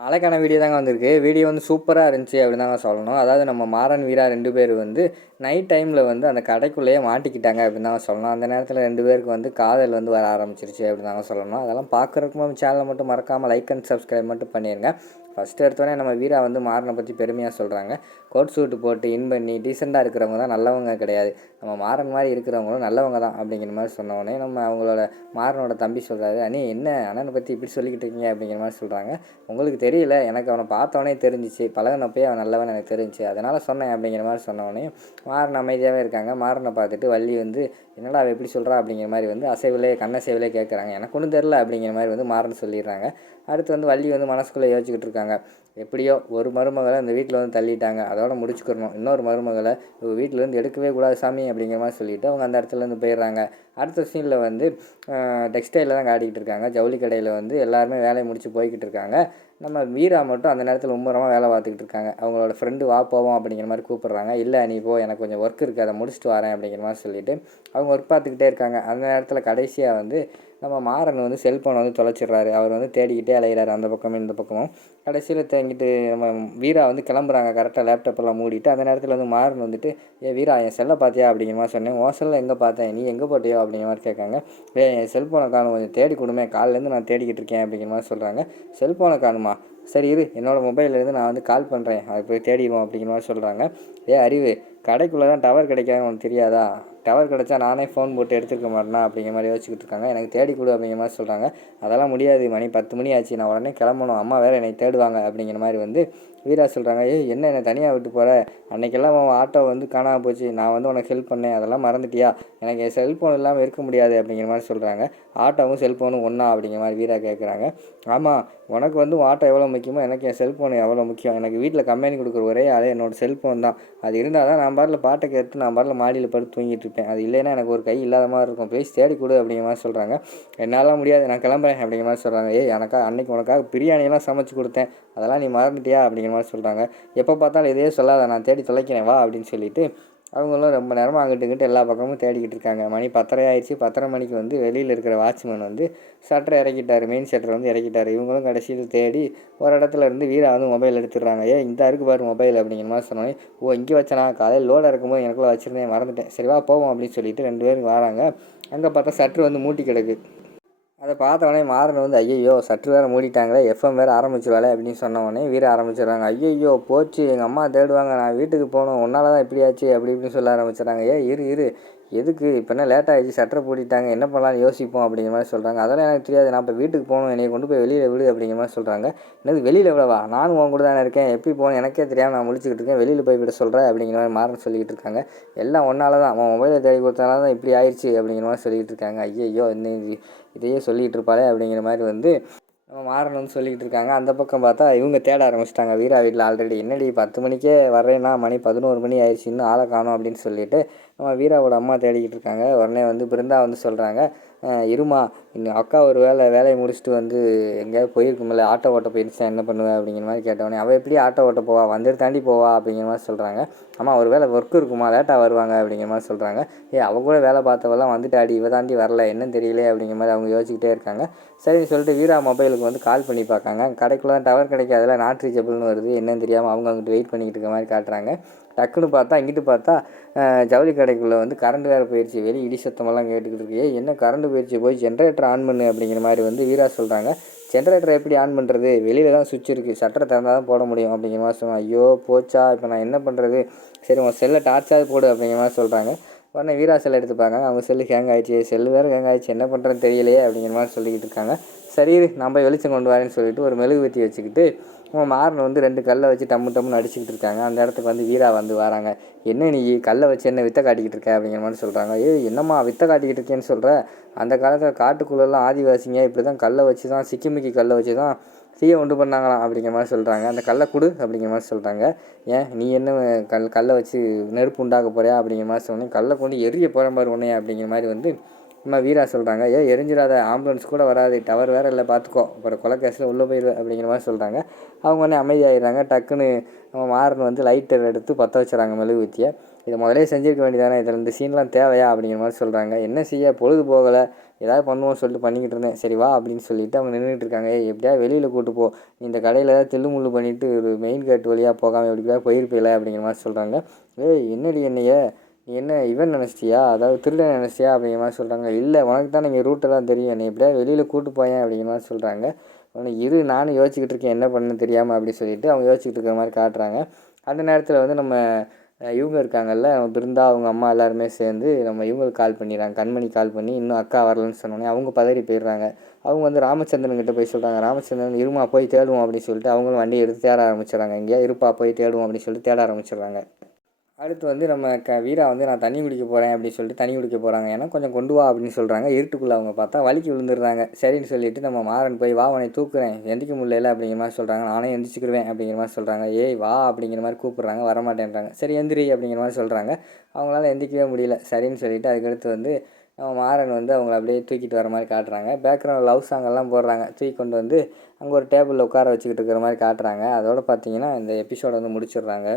நாளைக்கான வீடியோ தாங்க வந்திருக்கு. வீடியோ வந்து சூப்பராக இருந்துச்சு அப்படின்னு தாங்க சொல்லணும். அதாவது நம்ம மாறன், வீரா 2 பேர் வந்து நைட் டைமில் வந்து அந்த கடைக்குள்ளேயே மாட்டிக்கிட்டாங்க அப்படின்னு தாங்க சொல்லணும். அந்த நேரத்தில் 2 பேருக்கு வந்து காதல் வந்து வர ஆரம்பிச்சிருச்சு அப்படின்னு தாங்க சொல்லணும். அதெல்லாம் பார்க்குறதுக்கு நம்ம சேனலை மட்டும் மறக்காமல் லைக் அண்ட் சப்ஸ்கிரைப் மட்டும் பண்ணிடுங்க. ஃபஸ்ட்டு எடுத்தோடனே நம்ம வீரா வந்து மாறனை பற்றி பெருமையாக சொல்கிறாங்க. கோட் சூட்டு போட்டு இன் பண்ணி டீசெண்டாக இருக்கிறவங்க தான் நல்லவங்க கிடையாது, நம்ம மாறன் மாதிரி இருக்கிறவங்களும் நல்லவங்க தான் அப்படிங்கிற மாதிரி சொன்னோடனே நம்ம அவங்களோட மாறனோட தம்பி சொல்கிறாரு, அண்ணே என்ன அண்ணனை பற்றி இப்படி சொல்லிக்கிட்டு இருக்கீங்க அப்படிங்கிற மாதிரி சொல்கிறாங்க. உங்களுக்கு தெரியல, எனக்கு அவனை பார்த்தவொடனே தெரிஞ்சிச்சு, பழகினப்பே அவன் நல்லவன் எனக்கு தெரிஞ்சிச்சு, அதனால் சொன்னேன் அப்படிங்கிற மாதிரி சொன்னவொடனே மாறன் அமைதியாகவே இருக்காங்க. மாறனை பார்த்துட்டு வள்ளி வந்து என்னடா அவள் எப்படி சொல்கிறா அப்படிங்கிற மாதிரி வந்து கண்ணசைவிலே கேட்குறாங்க. எனக்கு ஒன்றும் தெரில அப்படிங்கிற மாதிரி வந்து மாறன் சொல்லிடுறாங்க. அடுத்து வந்து வள்ளி வந்து மனசுக்குள்ளே யோசிச்சுக்கிட்டு இருக்காங்க. எப்படியோ ஒரு மருமகளை அந்த வீட்டில் வந்து தள்ளிட்டாங்க, அதோட முடிச்சுக்கிறணும். இன்னொரு மருமகளை வீட்டிலேருந்து எடுக்கவே கூடாது சாமி அப்படிங்கிற மாதிரி சொல்லிவிட்டு அவங்க அந்த இடத்துலேருந்து போயிடுறாங்க. அடுத்த சீனில் வந்து டெக்ஸ்டைலில் தான் காட்டிக்கிட்டு இருக்காங்க. ஜவுளி கடையில் வந்து எல்லாருமே வேலையை முடிச்சு போய்கிட்டு இருக்காங்க. நம்ம வீரா மட்டும் அந்த நேரத்தில் மும்முரமாக வேலை பார்த்துக்கிட்டு இருக்காங்க. அவங்களோட ஃப்ரெண்டு வா போவோம் அப்படிங்கிற மாதிரி கூப்பிட்றாங்க. இல்லை நீ போ, எனக்கு கொஞ்சம் ஒர்க் இருக்குது, அதை முடிச்சுட்டு வரேன் அப்படிங்கிற மாதிரி சொல்லிவிட்டு அவங்க ஒர்க் பார்த்துக்கிட்டே இருக்காங்க. அந்த நேரத்தில் கடைசியாக வந்து நம்ம மாறன் வந்து செல்ஃபோனை வந்து தொலைச்சிடுறாரு. அவர் வந்து தேடிக்கிட்டே அலைகிறாரு அந்த பக்கமும் இந்த பக்கமும். கடைசியில் தேங்கிட்டு நம்ம வீரா வந்து கிளம்புறாங்க கரெக்டாக லேப்டாப்பெல்லாம் மூடிட்டு. அந்த நேரத்தில் வந்து மாறன் வந்துட்டு, வீரா என் செல்லை பார்த்தியா அப்படிங்கிற மாதிரி சொன்னேன். உன் செல்லை எங்கே பார்த்தேன், நீ எங்கே போட்டியோ அப்படிங்கிற மாதிரி கேட்காங்க. என் செல்ஃபோனை காணும், கொஞ்சம் தேடி கொடுமே, காலிலேருந்து நான் தேடிக்கிட்டு இருக்கேன் அப்படிங்கிற மாதிரி சொல்கிறாங்க. செல்ஃபோனை காணுமா, சரி இரு, என்னோடய மொபைல்லேருந்து நான் வந்து கால் பண்ணுறேன், அதை போய் தேடிடுவோம் அப்படிங்கிற மாதிரி சொல்கிறாங்க. அறிவு, கடைக்குள்ளே தான் டவர் கிடைக்காது உனக்கு தெரியாதா, டவர் கிடச்சா நானே ஃபோன் போட்டு எடுத்துருக்க மாட்டேனா அப்படிங்கிற மாதிரி யோசிச்சுக்கிட்டு இருக்காங்க. எனக்கு தேடி கொடு அப்படிங்கிற மாதிரி சொல்கிறாங்க. அதெல்லாம் முடியாது, மணி 10 மணி ஆச்சு, நான் உடனே கிளம்பணும், அம்மா வேறு என்னை தேடுவாங்க அப்படிங்கிற மாதிரி வந்து வீரா சொல்கிறாங்க. என்ன என்னை தனியாக விட்டு போகிற, அன்றைக்கெல்லாம் உன் ஆட்டோ வந்து காணாமல் போச்சு, நான் வந்து உனக்கு ஹெல்ப் பண்ணேன், அதெல்லாம் மறந்துட்டியா, எனக்கு என் செல்ஃபோன் இல்லாமல் இருக்க முடியாது அப்படிங்கிற மாதிரி சொல்கிறாங்க. ஆட்டோவும் செல்ஃபோனும் ஒன்றா அப்படிங்கிற மாதிரி வீரா கேட்குறாங்க. ஆமாம், உனக்கு வந்து ஆட்டோ எவ்வளோ முக்கியமோ எனக்கு என் செல்ஃபோன் எவ்வளோ முக்கியம். எனக்கு வீட்டில் கம்பெனி கொடுக்குற ஒரே ஆளே என்னோடய செல்ஃபோன் தான். அது இருந்தால் தான் நான் பாட்டில் பாட்டை கேட்டு நான் பாட்டில் மாடியில் படுத்து தூங்கிட்டு இருப்பேன். அது இல்லைன்னா எனக்கு ஒரு கை இல்லாத மாதிரி இருக்கும், ப்ளீஸ் தேடி கொடு அப்படிங்கிற மாதிரி சொல்கிறாங்க. என்னால் முடியாது, நான் கிளம்புறேன் அப்படிங்கிற மாதிரி சொல்கிறாங்க. அன்னைக்கு உனக்காக பிரியாணியெல்லாம் சமைச்சு கொடுத்தேன், அதெல்லாம் நீ மறந்துட்டியா அப்படிங்கிற மாதிரி சொல்கிறாங்க. எப்போ பார்த்தாலும் இதையே சொல்லாத, நான் தேடி தொலைக்கிறேன் வா அப்படின்னு சொல்லிட்டு அவங்களும் ரொம்ப நேரமாக அங்கிட்டு எல்லா பக்கமும் தேடிக்கிட்டு இருக்காங்க. மணி 10:30 ஆயிடுச்சு. 10:30 மணிக்கு வந்து வெளியில் இருக்கிற வாட்ச்மேன் வந்து ஷட்டரை இறக்கிட்டார், மெயின் ஷட்டரை வந்து இறக்கிட்டார். இவங்களும் கடைசியில் தேடி ஒரு இடத்துல இருந்து வீரா வந்து மொபைல் எடுத்துடுறாங்க. இந்த இருக்கு பாரு மொபைல் அப்படிங்கிற மாதிரி சொன்னோன்னே, ஓ இங்கே வச்சனா, காலையில் லோடாக இருக்கும்போது எனக்குள்ளே வச்சுருந்தேன், மறந்துட்டேன், சரிவா போவோம் அப்படின்னு சொல்லிட்டு 2 பேரும் வராங்க. அங்கே பார்த்தா ஷட்ரு வந்து மூட்டி கிடக்கு. அதை பார்த்தவொடனே மாறன் வந்து ஐயையோ சற்று வேறு மூடிட்டாங்களே, எஃப்எம் வேறு ஆரம்பிச்சிருவாளே அப்படின்னு சொன்னவொடனே வீர ஆரம்பிச்சிடுறாங்க. ஐயையோ போச்சு, எங்கள் அம்மா தேடுவாங்க, நான் வீட்டுக்கு போகணும், உன்னால தான் இப்படி ஆச்சு அப்படி இப்படின்னு சொல்ல ஆரம்பிச்சிடுறாங்க. இரு எதுக்கு இப்போ என்ன லேட் ஆகிடுச்சு, சட்டரை பூட்டிட்டாங்க, என்ன பண்ணலான்னு யோசிப்போம் அப்படிங்கிற மாதிரி சொல்கிறாங்க. அதெல்லாம் எனக்கு தெரியாது, நான் இப்போ வீட்டுக்கு போகணும், என்னை கொண்டு போய் வெளியில் விடு அப்படிங்கிற மாதிரி சொல்கிறாங்க. என்னது வெளியில் விடவா, நானும் உன் கூட தானே இருக்கேன், எப்படி போகணும் எனக்கே தெரியாமல் நான் முழிச்சிக்கிட்டு இருக்கேன், வெளியில் போய் விட சொல்கிறேன் அப்படிங்கிற மாதிரி மாறன் சொல்லிக்கிட்டு இருக்காங்க. எல்லாம் ஒன்றால் தான், அவன் மொபைலை தேடி கொடுத்தனால தான் இப்படி ஆயிடுச்சு அப்படிங்கிற மாதிரி சொல்லிக்கிட்டு இருக்காங்க. ஐயையோ இதையே சொல்லிகிட்டு இருப்பாளே அப்படிங்கிற மாதிரி வந்து நம்ம மாறன் வந்து சொல்லிக்கிட்டு இருக்காங்க. அந்த பக்கம் பார்த்தா இவங்க தேட ஆரம்பிச்சிட்டாங்க வீரா வீட்டில். ஆல்ரெடி என்னடி 10 மணிக்கே வர்றேன்னா மணி 11 மணி ஆயிடுச்சு, இன்னும் ஆளை காணோம் அப்படின்னு சொல்லிட்டு நம்ம வீராவோட அம்மா தேடிக்கிட்டு இருக்காங்க. உடனே வந்து பிருந்தா வந்து சொல்கிறாங்க, இருமா, இன்னும் அக்கா ஒரு வேலையை முடிச்சுட்டு வந்து எங்கேயாவது போயிருக்குமில்ல, ஆட்டோ ஓட்ட போயிருச்சா என்ன பண்ணுவேன் அப்படிங்கிற மாதிரி கேட்டவொடனே, அவள் எப்படி ஆட்டோ ஓட்ட போவா, வந்துட்டு தாண்டி போவா அப்படிங்கிற மாதிரி சொல்கிறாங்க. அம்மா ஒரு வேலை ஒர்க் இருக்குமா, லேட்டாக வருவாங்க அப்படிங்கிற மாதிரி சொல்கிறாங்க. அவள் கூட வேலை பார்த்தவெல்லாம் வந்துட்டாடி, இவ தாண்டி வரல, என்னன்னு தெரியல அப்படிங்கிற மாதிரி அவங்க யோசிச்சுக்கிட்டே இருக்காங்க. சரின்னு சொல்லிட்டு வீரா மொபைலுக்கு வந்து கால் பண்ணி பார்க்காங்க. கடைக்குள்ளே தான் டவர் கிடைக்காதுல, நாட் ரீச்சபிள்னு வருது. என்னன்னு தெரியாமல் அவங்க அங்கிட்டு வெயிட் பண்ணிக்கிட்டு இருக்க மாதிரி காட்டுறாங்க. டக்குன்னு பார்த்தா இங்கிட்டு பார்த்தா ஜவுளி கடைக்குள்ளே வந்து கரண்ட் வேறு போயிடுச்சு. வெளியே இடி சத்தமெல்லாம் கேட்டுக்கிட்டு இருக்கு. என்ன கரண்ட் போயிடுச்சு, போய் ஜென்ரேட்டர் ஆன் பண்ணு அப்படிங்கிற மாதிரி வந்து வீரா சொல்கிறாங்க. ஜென்ரேட்டரை எப்படி ஆன் பண்ணுறது, வெளியில் தான் சுவிட்ச் இருக்குது, ஷட்டரை திறந்தால் தான் போட முடியும் அப்படிங்கிற மாதிரி சொல்லுவாங்க. ஐயோ போச்சா, இப்போ நான் என்ன பண்ணுறது, சரி உன் செல்லை டார்ச்சாவது போடு அப்படிங்கிற மாதிரி சொல்கிறாங்க. உடனே வீரா செல் எடுத்துப்பாங்க. அவங்க செல்லு ஹேங் ஆகிடுச்சு, செல்லு வேறு ஹேங் ஆகிடுச்சு, என்ன பண்ணுறதுன்னு தெரியலையே அப்படிங்கிற மாதிரி சொல்லிக்கிட்டு இருக்காங்க. சரி நான் போய் வெளிச்சம் கொண்டு வரேன்னு சொல்லிட்டு ஒரு மெழுகுவர்த்தி வச்சுக்கிட்டு மாறன் வந்து 2 கல்லை வச்சு டம்முன்னு அடிச்சுக்கிட்டு இருக்காங்க. அந்த இடத்துக்கு வந்து வீரா வந்து வராங்க. என்ன நீ கல்லை வச்சு என்ன வித்தை காட்டிக்கிட்டு இருக்க அப்படிங்கிற மாதிரி சொல்கிறாங்க. என்னம்மா வித்தை காட்டிக்கிட்டு இருக்கேன்னு சொல்கிற, அந்த காலத்தில் காட்டுக்குள்ளெல்லாம் ஆதிவாசிங்க இப்படி தான் கல்லை வச்சு தான், சிக்கிமிக்கி கல்லை வச்சு தான் தீயை உண்டு பண்ணாங்களாம் அப்படிங்கிற மாதிரி சொல்கிறாங்க. அந்த கல்லை கொடு அப்படிங்கிற மாதிரி சொல்கிறாங்க. நீ என்ன கல்லை வச்சு நெருப்பு உண்டாக்க போறியா அப்படிங்கிற மாதிரி சொன்னேன். கல்லை கொண்டு எரிய போகிற மாதிரி ஒன்றே அப்படிங்கிற மாதிரி வந்து நம்ம வீரா சொல்கிறாங்க. எரிஞ்சிடாத, ஆம்புலன்ஸ் கூட வராது, டவர் வேறு இல்லை பார்த்துக்கோ, அப்புறம் கொலை கேஸில் உள்ளே போயிடுவேன் அப்படிங்கிற மாதிரி சொல்கிறாங்க. அவங்க உடனே அமைதியாகிடுறாங்க. டக்குன்னு நம்ம மாறன் வந்து லைட்டர் எடுத்து பற்ற வச்சுறாங்க மெழுகுவத்தியை. இதை முதலே செஞ்சுருக்க வேண்டியதானே, இதில் இந்த சீன்லாம் தேவையா அப்படிங்கிற மாதிரி சொல்கிறாங்க. என்ன செய்ய, பொழுது போகலை, ஏதாவது பண்ணுவோம்னு சொல்லிட்டு பண்ணிக்கிட்டு இருந்தேன், சரி வா அப்படின்னு சொல்லிட்டு அவங்க நின்றுட்டு இருக்காங்க. எப்படியா வெளியில் கூட்டு போ, இந்த கடையில் ஏதாவது தில்லு முள்ளு பண்ணிவிட்டு ஒரு மெயின் கேட் வழியாக போகாமல் எப்படியா போயிருப்பில்ல அப்படிங்கிற மாதிரி சொல்கிறாங்க. ஏய் என்னடி என்னைய நீ என்ன இவன் நினச்சிட்டியா, அதாவது திருடன் நினச்சிட்டியா அப்படிங்கிற மாதிரி சொல்கிறாங்க. இல்லை உனக்கு தான் நீங்கள் ரூட்டெல்லாம் தெரியும், நீ எப்படியா வெளியில் கூட்டு போயேன் அப்படிங்கிற மாதிரி சொல்கிறாங்க. உனக்கு இரு நானும் யோசிச்சுக்கிட்டு இருக்கேன் என்ன பண்ணுன்னு தெரியாமல் அப்படின்னு சொல்லிட்டு அவங்க யோசிச்சுட்டு இருக்கிற மாதிரி காட்டுறாங்க. அந்த நேரத்தில் வந்து நம்ம இவங்க இருக்காங்கல்ல, பிருந்தா அவங்க அம்மா எல்லாருமே சேர்ந்து நம்ம இவங்களுக்கு கால் பண்ணிடுறாங்க. கண்மணி கால் பண்ணி இன்னும் அக்கா வரலன்னு சொன்னோன்னே அவங்க பதறி போயிடுறாங்க. அவங்க வந்து ராமச்சந்திரன் கிட்ட போய் சொல்கிறாங்க. ராமச்சந்திரன் இருமா போய் தேடுவோம் அப்படின்னு சொல்லிட்டு அவங்களும் வண்டியை எடுத்து தேட ஆரம்பிச்சிடுறாங்க. எங்கேயா இருப்பா போய் தேடுவோம் அப்படின்னு சொல்லிட்டு தேட ஆரம்பிச்சிடுறாங்க. அடுத்து வந்து நம்ம வீரா வந்து நான் தண்ணி குடிக்க போகிறேன் அப்படின்னு சொல்லிட்டு தண்ணி குடிக்க போகிறாங்க. ஏன்னா கொஞ்சம் கொண்டு வா அப்படின்னு சொல்கிறாங்க. இருட்டுக்குள்ளே அவங்க பார்த்தா வலிக்கு விழுந்துடுறாங்க. சரின்னு சொல்லிட்டு நம்ம மாறன் போய் வா உன்னை தூக்குறேன், எந்திரிக்க முடியல அப்படிங்கிற மாதிரி சொல்கிறாங்க. நானே எந்திரிச்சிக்கிடுவேன் அப்படிங்கிற மாதிரி சொல்கிறாங்க. ஏய் வா அப்படிங்கிற மாதிரி கூப்பிட்றாங்க, வரமாட்டேன்றாங்க. சரி எந்திரி அப்படிங்கிற மாதிரி சொல்கிறாங்க. அவங்களால எந்திரிக்கவே முடியல. சரின்னு சொல்லிட்டு அதுக்கடுத்து வந்து நம்ம மாறன் வந்து அவங்கள அப்படியே தூக்கிட்டு வர மாதிரி காட்டுறாங்க. பேக்ரவுண்ட் லவ் சாங்கெல்லாம் போடுறாங்க. தூக்கி கொண்டு வந்து அங்கே ஒரு டேபிளில் உட்கார வச்சுக்கிட்டு இருக்கிற மாதிரி காட்டுறாங்க. அதோடு பார்த்தீங்கன்னா இந்த எபிசோடை வந்து முடிச்சிடுறாங்க.